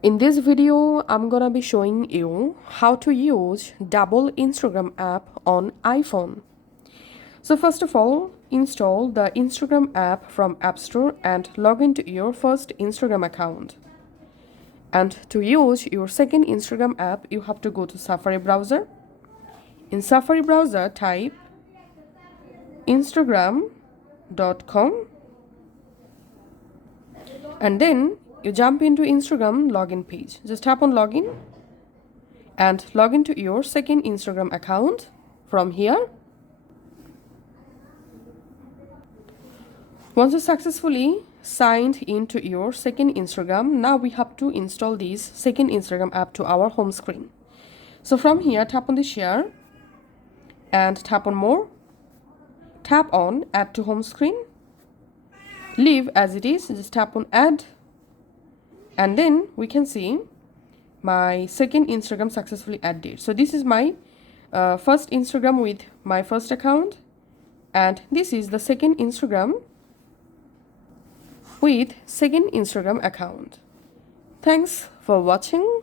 In this video, I'm gonna be showing you how to use double Instagram app on iPhone. So first of all, install the Instagram app from App Store and log into your first Instagram account. And to use your second Instagram app, you have to go to Safari browser. In Safari browser, type instagram.com and then you jump into Instagram login page. Just tap on login and log into your second Instagram account from here. Once you successfully signed into your second Instagram, now we have to install this second Instagram app to our home screen. So from here, tap on the share and tap on more. Tap on add to home screen. Leave as it is, just tap on add. And then we can see my second Instagram successfully added. So this is my first Instagram with my first account. And this is the second Instagram with second Instagram account. Thanks for watching.